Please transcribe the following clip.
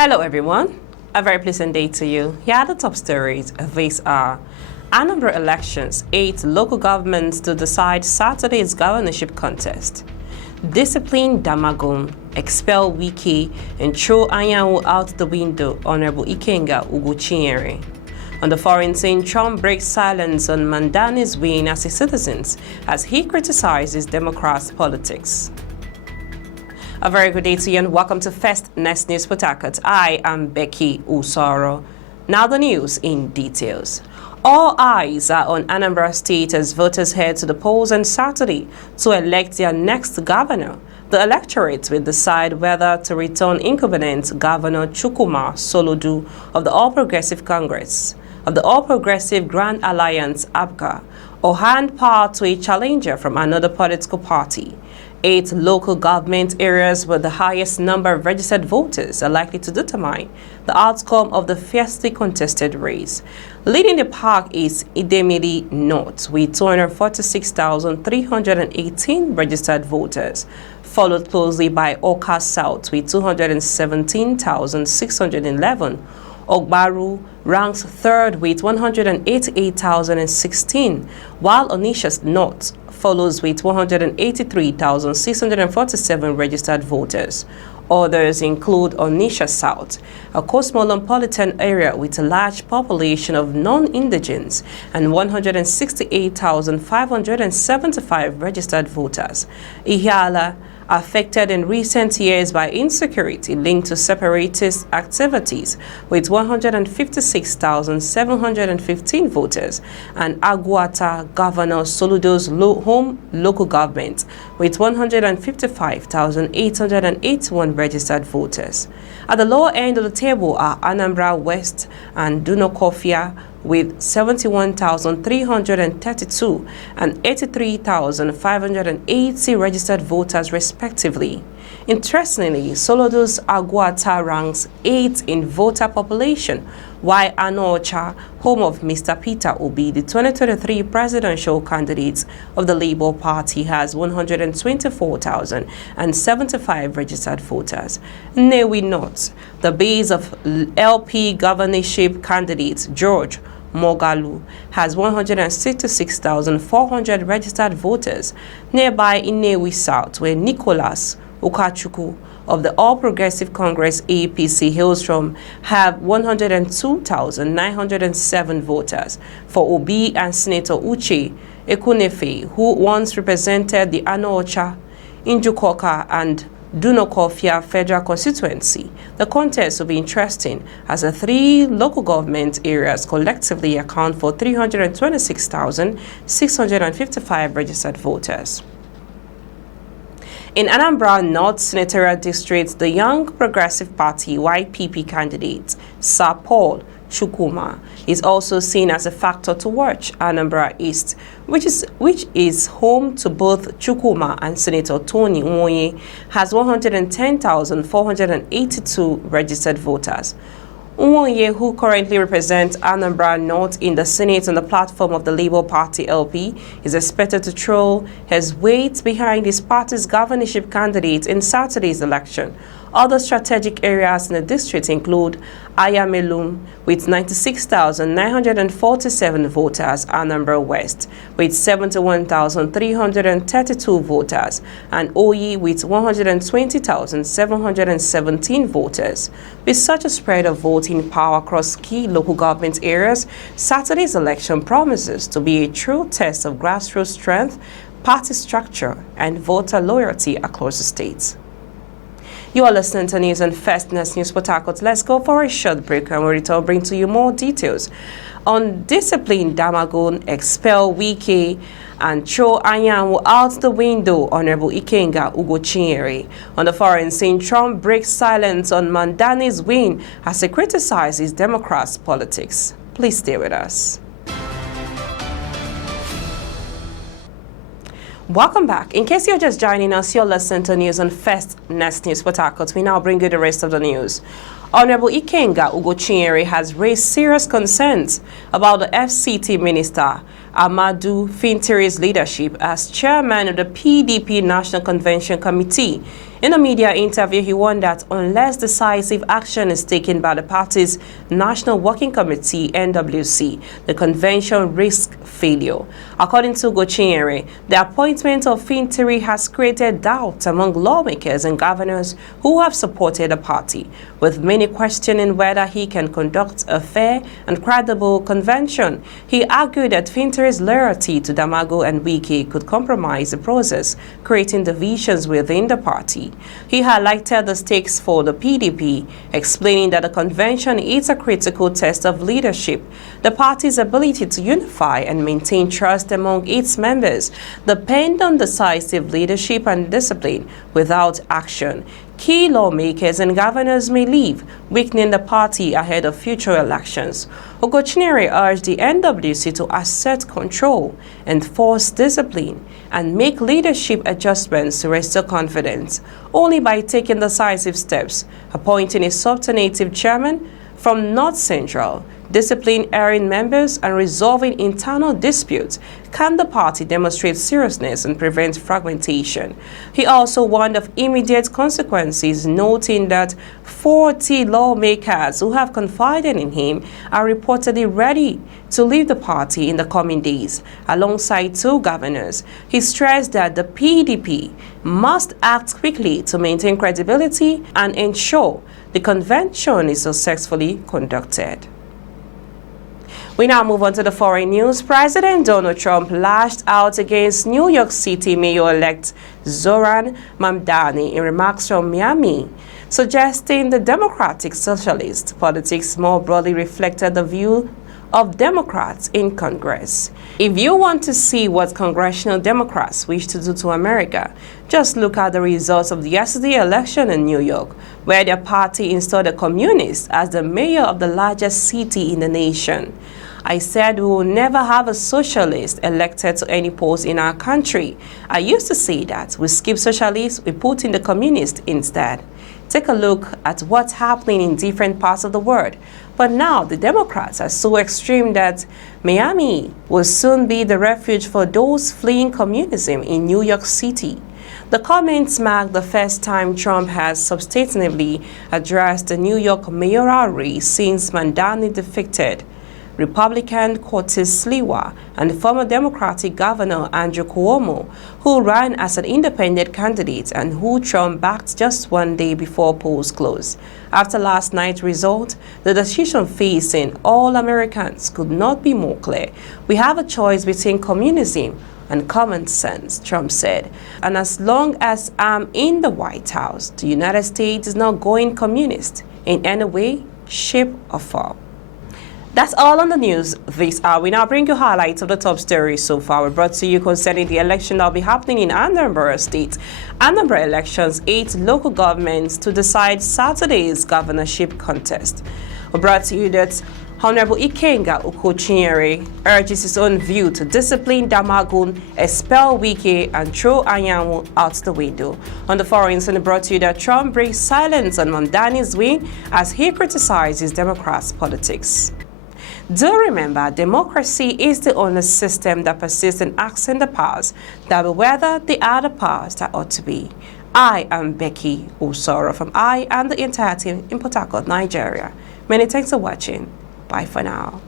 Hello everyone, a very pleasant day to you. Here are the top stories. These are Anambra elections, 8 local governments to decide Saturday's governorship contest. Discipline Damagun, expel Wiki and throw Anyanwu out the window, Honorable Ikenga Ugochinyere. On the foreign scene, Trump breaks silence on Mandani's win as a citizen as he criticizes Democrats' politics. A very good day to you and welcome to First Next News Port Harcourt. I am Becky Usoro. Now the news in details. All eyes are on Anambra State as voters head to the polls on Saturday to elect their next governor. The electorate will decide whether to return incumbent Governor Chukwuma Soludo of the All Progressive Congress, of the All Progressive Grand Alliance APGA, or hand power to a challenger from another political party. 8 local government areas with the highest number of registered voters are likely to determine the outcome of the fiercely contested race. Leading the pack is Idemili North with 246,318 registered voters, followed closely by Oka South with 217,611. Ogbaru ranks third with 188,016, while Onitsha North follows with 183,647 registered voters. Others include Onitsha South, a cosmopolitan area with a large population of non-indigents and 168,575 registered voters. Ihiala, affected in recent years by insecurity linked to separatist activities with 156,715 voters, and Aguata, Governor Soludo's home local government with 155,881 registered voters. At the lower end of the table are Anambra West and Dunokofia with 71,332 and 83,580 registered voters respectively. Interestingly, Soludo's Aguata ranks 8th in voter population, while Anocha, home of Mr. Peter Obi, the 2023 presidential candidate of the Labour Party, has 124,075 registered voters. Nnewi North, the base of LP governorship candidate George Mogalu, has 166,400 registered voters. Nearby Nnewi South, where Nicholas Ukachukwu of the All Progressive Congress APC hails from, have 102,907 voters. For Obi and Senator Uche Ekunefe, who once represented the Anocha, Injukoka and Dunokofia federal constituency, the contest will be interesting as the 3 local government areas collectively account for 326,655 registered voters. In Anambra North Senatorial District, the Young Progressive Party YPP candidate, Sir Paul Chukwuma, is also seen as a factor to watch. Anambra East, which is home to both Chukwuma and Senator Tony Nwoye, has 110,482 registered voters. Nwoye, who currently represents Anambra North in the Senate on the platform of the Labour Party LP, is expected to throw his weight behind his party's governorship candidate in Saturday's election. Other strategic areas in the district include Ayamelum with 96,947 voters, Anambra West with 71,332 voters, and Oyi with 120,717 voters. With such a spread of voting power across key local government areas, Saturday's election promises to be a true test of grassroots strength, party structure, and voter loyalty across the state. You are listening to news on First Next News Port Harcourt. Let's go for a short break and we'll return bring to you more details on Discipline Damagun, expel Wike and throw Anyanwu out the window, Honorable Ikenga Ugochinyere. On the foreign scene, Trump breaks silence on Mandani's win as he criticizes Democrats' politics. Please stay with us. Welcome back. In case you're just joining us, you're listening to news on First Next News Port Harcourt. We now bring you the rest of the news. Honorable Ikenga Ugochinyere has raised serious concerns about the FCT Minister Amadu Fintire's leadership as chairman of the PDP National Convention Committee. In a media interview, he warned that unless decisive action is taken by the party's National Working Committee, NWC, the convention risks failure. According to Ugochinyere, the appointment of Fintire has created doubt among lawmakers and governors who have supported the party, with many questioning whether he can conduct a fair and credible convention. He argued that Fintire's loyalty to Damago and Wike could compromise the process, creating divisions within the party. He highlighted the stakes for the PDP, explaining that the convention is a critical test of leadership. The party's ability to unify and maintain trust among its members depend on decisive leadership and discipline. Without action, key lawmakers and governors may leave, weakening the party ahead of future elections. Ugochinyere urged the NWC to assert control, enforce discipline, and make leadership adjustments to restore confidence. Only by taking decisive steps, appointing a substantive chairman from North Central, disciplining erring members, and resolving internal disputes can the party demonstrate seriousness and prevent fragmentation. He also warned of immediate consequences, noting that 40 lawmakers who have confided in him are reportedly ready to leave the party in the coming days, alongside 2 governors. He stressed that the PDP must act quickly to maintain credibility and ensure the convention is successfully conducted. We now move on to the foreign news. President Donald Trump lashed out against New York City Mayor-elect Zoran Mamdani in remarks from Miami, suggesting the democratic socialist politics more broadly reflected the view of Democrats in Congress. If you want to see what congressional Democrats wish to do to America, just look at the results of yesterday's election in New York, where their party installed a communist as the mayor of the largest city in the nation. I said we will never have a socialist elected to any post in our country. I used to say that we skip socialists, we put in the communist instead. Take a look at what's happening in different parts of the world. But now the Democrats are so extreme that Miami will soon be the refuge for those fleeing communism in New York City. The comments mark the first time Trump has substantively addressed the New York mayoral race since Mamdani defected. Republican Curtis Sliwa and former Democratic Governor Andrew Cuomo, who ran as an independent candidate and who Trump backed just one day before polls closed. After last night's result, the decision facing all Americans could not be more clear. We have a choice between communism and common sense, Trump said. And as long as I'm in the White House, the United States is not going communist in any way, shape, or form. That's all on the news this hour. We now bring you highlights of the top stories so far. We're brought to you concerning the election that will be happening in Anambra State. Anambra elections, 8 local governments to decide Saturday's governorship contest. We're brought to you that Honorable Ikenga Ugochinyere urges his own view to discipline Damagun, expel Wike, and throw Anyanwu out the window. On the foreign scene, brought to you that Trump breaks silence on Mamdani's win as he criticizes Democrats' politics. Do remember, democracy is the only system that persists in asking the powers that will whether they are the powers that ought to be. I am Becky Osoro from I and the entire team in Port Harcourt, Nigeria. Many thanks for watching. Bye for now.